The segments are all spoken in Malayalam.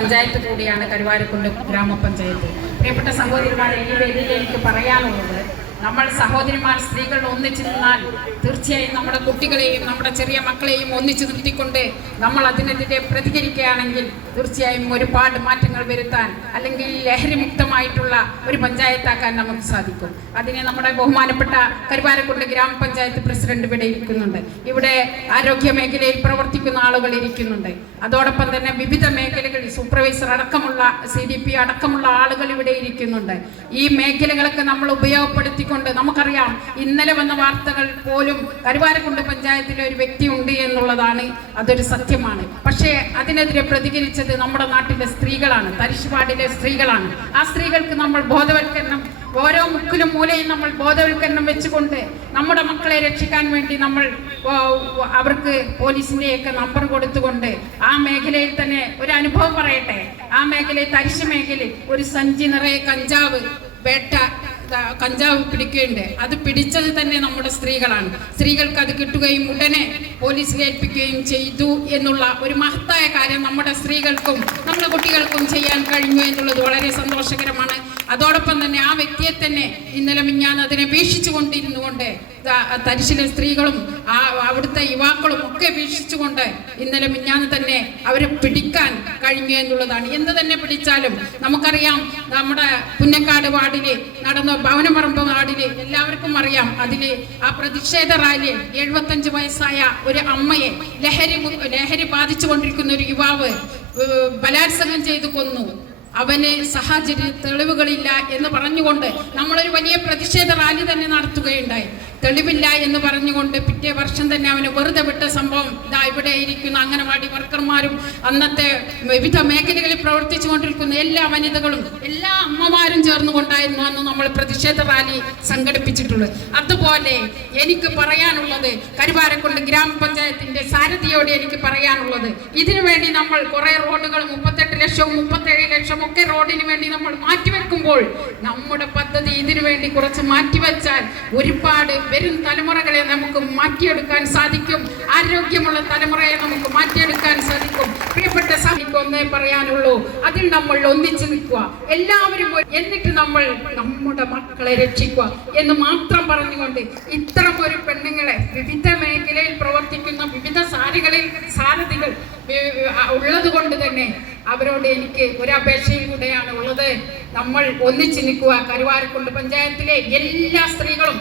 പഞ്ചായത്ത് കൂടിയാണ് കരുവാരക്കുണ്ട് ഗ്രാമപഞ്ചായത്ത്. പ്രിയപ്പെട്ട സഹോദരിമാരെ, ഈ വേദിയിൽ എനിക്ക് പറയാനുള്ളത്, നമ്മൾ സഹോദരിമാർ സ്ത്രീകൾ ഒന്നിച്ചു നിന്നാൽ തീർച്ചയായും നമ്മുടെ കുട്ടികളെയും നമ്മുടെ ചെറിയ മക്കളെയും ഒന്നിച്ചു നിർത്തിക്കൊണ്ട് നമ്മൾ അതിനെതിരെ പ്രതികരിക്കുകയാണെങ്കിൽ തീർച്ചയായും ഒരുപാട് മാറ്റങ്ങൾ വരുത്താൻ, അല്ലെങ്കിൽ ലഹരിമുക്തമായിട്ടുള്ള ഒരു പഞ്ചായത്താക്കാൻ നമുക്ക് സാധിക്കും. അതിന് നമ്മുടെ ബഹുമാനപ്പെട്ട കരുവാരക്കുണ്ട് ഗ്രാമപഞ്ചായത്ത് പ്രസിഡന്റ് ഇവിടെ ഇരിക്കുന്നുണ്ട്, ഇവിടെ ആരോഗ്യ മേഖലയിൽ പ്രവർത്തിക്കുന്ന ആളുകൾ ഇരിക്കുന്നുണ്ട്, അതോടൊപ്പം തന്നെ വിവിധ മേഖലകളിൽ സൂപ്പർവൈസർ അടക്കമുള്ള CDP അടക്കമുള്ള ആളുകൾ ഇവിടെ ഇരിക്കുന്നുണ്ട്. ഈ മേഖലകളൊക്കെ നമ്മൾ ഉപയോഗപ്പെടുത്തി നമുക്കറിയാം, ഇന്നലെ വന്ന വാർത്തകൾ പോലും കരുവാരക്കുണ്ട് പഞ്ചായത്തിലെ ഒരു വ്യക്തി ഉണ്ട് എന്നുള്ളതാണ്. അതൊരു സത്യമാണ്. പക്ഷേ അതിനെതിരെ പ്രതികരിച്ചത് നമ്മുടെ നാട്ടിലെ സ്ത്രീകളാണ്, തരിശുപാടിലെ സ്ത്രീകളാണ്. ആ സ്ത്രീകൾക്ക് നമ്മൾ ബോധവൽക്കരണം, ഓരോ മുക്കിലും മൂലയും നമ്മൾ ബോധവൽക്കരണം വെച്ചുകൊണ്ട് നമ്മുടെ മക്കളെ രക്ഷിക്കാൻ വേണ്ടി നമ്മൾ അവർക്ക് പോലീസിൻ്റെയൊക്കെ നമ്പർ കൊടുത്തുകൊണ്ട് ആ മേഖലയിൽ തന്നെ ഒരു അനുഭവം പറയട്ടെ. ആ മേഖലയിൽ, തരിശ് മേഖലയിൽ ഒരു സഞ്ചി നിറയെ കഞ്ചാവ് പിടിക്കുകയുണ്ട്. അത് പിടിച്ചത് തന്നെ നമ്മുടെ സ്ത്രീകളാണ്. സ്ത്രീകൾക്ക് അത് കിട്ടുകയും ഉടനെ പോലീസിൽ ഏൽപ്പിക്കുകയും ചെയ്തു എന്നുള്ള ഒരു മഹത്തായ കാര്യം നമ്മുടെ സ്ത്രീകൾക്കും നമ്മുടെ കുട്ടികൾക്കും ചെയ്യാൻ കഴിഞ്ഞു എന്നുള്ളത് വളരെ സന്തോഷകരമാണ്. അതോടൊപ്പം തന്നെ ആ വ്യക്തിയെ തന്നെ ഇന്നലെ മിഞ്ഞാന്ന് അതിനെ വീക്ഷിച്ചു കൊണ്ടിരുന്നുകൊണ്ട് തരിശിലെ സ്ത്രീകളും അവിടുത്തെ യുവാക്കളും ഒക്കെ വീക്ഷിച്ചുകൊണ്ട് ഇന്നലെ മിഞ്ഞാന്ന് തന്നെ അവരെ പിടിക്കാൻ കഴിഞ്ഞു എന്നുള്ളതാണ്. എന്ത് തന്നെ പിടിച്ചാലും നമുക്കറിയാം, നമ്മുടെ പുന്നക്കാട് വാർഡില് നടന്ന ഭവനപറമ്പ് വാർഡില് എല്ലാവർക്കും അറിയാം. അതില് ആ പ്രതിഷേധ റാലി 75 വയസ്സായ ഒരു അമ്മയെ ലഹരി ബാധിച്ചു കൊണ്ടിരിക്കുന്ന ഒരു യുവാവ് ബലാത്സംഗം ചെയ്തു കൊന്നു. അവന് സാഹചര്യ തെളിവുകളില്ല എന്ന് പറഞ്ഞുകൊണ്ട് നമ്മളൊരു വലിയ പ്രതിഷേധ റാലി തന്നെ നടത്തുകയുണ്ടായി. തെളിവില്ല എന്ന് പറഞ്ഞുകൊണ്ട് പിറ്റേ വർഷം തന്നെ അവന് വെറുതെ വിട്ട സംഭവം ഇവിടെ ഇരിക്കുന്ന അംഗനവാടി വർക്കർമാരും അന്നത്തെ വിവിധ മേഖലകളിൽ പ്രവർത്തിച്ചു കൊണ്ടിരിക്കുന്ന എല്ലാ വനിതകളും എല്ലാ അമ്മമാരും ചേർന്നുകൊണ്ടായിരുന്നു അന്ന് നമ്മൾ പ്രതിഷേധ റാലി സംഘടിപ്പിച്ചിട്ടുള്ളത്. അതുപോലെ എനിക്ക് പറയാനുള്ളത്, കരുവാരക്കുണ്ട് ഗ്രാമപഞ്ചായത്തിന്റെ സാരഥിയോട് എനിക്ക് പറയാനുള്ളത്, ഇതിനു വേണ്ടി നമ്മൾ കുറെ റോഡുകൾ 38 ലക്ഷവും 37 ലക്ഷവും ഒക്കെ റോഡിന് വേണ്ടി നമ്മൾ മാറ്റിവെക്കുമ്പോൾ നമ്മുടെ പദ്ധതി ഇതിനു വേണ്ടി കുറച്ച് മാറ്റിവെച്ചാൽ ഒരുപാട് വരും തലമുറകളെ നമുക്ക് മാറ്റിയെടുക്കാൻ സാധിക്കും. ആരോഗ്യമുള്ള തലമുറയെ നമുക്ക് മാറ്റിയെടുക്കാൻ സാധിക്കും. പ്രിയപ്പെട്ട സാഹിക്ക് ഒന്നേ പറയാനുള്ളൂ, അതിൽ നമ്മൾ ഒന്നിച്ചു നിൽക്കുക എല്ലാവരും, എന്നിട്ട് നമ്മൾ നമ്മുടെ മക്കളെ രക്ഷിക്കുക എന്ന് മാത്രം പറഞ്ഞുകൊണ്ട് ഇത്തരം ഒരു പെണ്ണുങ്ങളെ വിവിധ മേഖലയിൽ പ്രവർത്തിക്കുന്ന വിവിധ സാരഥികൾ ഉള്ളത് കൊണ്ട് തന്നെ അവരോട് എനിക്ക് ഒരു അപേക്ഷയും കൂടെയാണ് ഉള്ളത്. നമ്മൾ ഒന്നിച്ചു നിൽക്കുക. കരുവാരക്കുണ്ട് പഞ്ചായത്തിലെ എല്ലാ സ്ത്രീകളും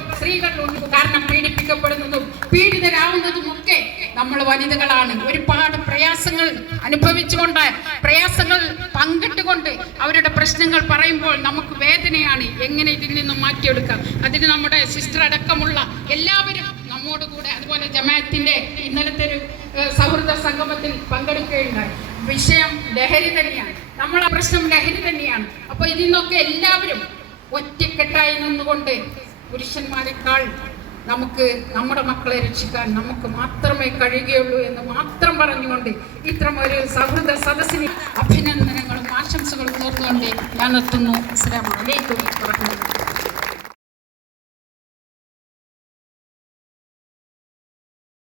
കാരണം പീഡിപ്പിക്കപ്പെടുന്നതും പീഡിതരാവുന്നതും ഒക്കെ നമ്മൾ വനിതകളാണ്. ഒരുപാട് പ്രയാസങ്ങൾ അനുഭവിച്ചുകൊണ്ട്, പ്രയാസങ്ങൾ പങ്കിട്ടുകൊണ്ട് അവരുടെ പ്രശ്നങ്ങൾ പറയുമ്പോൾ നമുക്ക് വേദനയാണ്. എങ്ങനെ ഇതിൽ നിന്നും മാറ്റിയെടുക്കാം? അതിന് നമ്മുടെ സിസ്റ്റർ അടക്കമുള്ള എല്ലാവരും നമ്മോട് കൂടെ, അതുപോലെ ജമാഅത്തിന്റെ ഇന്നലത്തെ ഒരു സൗഹൃദ സംഗമത്തിൽ പങ്കെടുക്കുകയുണ്ടായി. വിഷയം ലഹരി തന്നെയാണ്, നമ്മളെ പ്രശ്നം ലഹരി തന്നെയാണ്. അപ്പൊ ഇതിൽ നിന്നൊക്കെ എല്ലാവരും ഒറ്റക്കെട്ടായി നിന്നുകൊണ്ട് പുരുഷന്മാരെക്കാൾ നമുക്ക് നമ്മുടെ മക്കളെ രക്ഷിക്കാൻ നമുക്ക് മാത്രമേ കഴിയുകയുള്ളൂ എന്ന് മാത്രം പറഞ്ഞുകൊണ്ട് ഇത്തരം ഒരു സൗഹൃദ സദസ്സിന് അഭിനന്ദനങ്ങളും ആശംസകളും നേർന്നുകൊണ്ട് ഞാൻ നിർത്തുന്നു. അസ്സലാമു അലൈക്കും.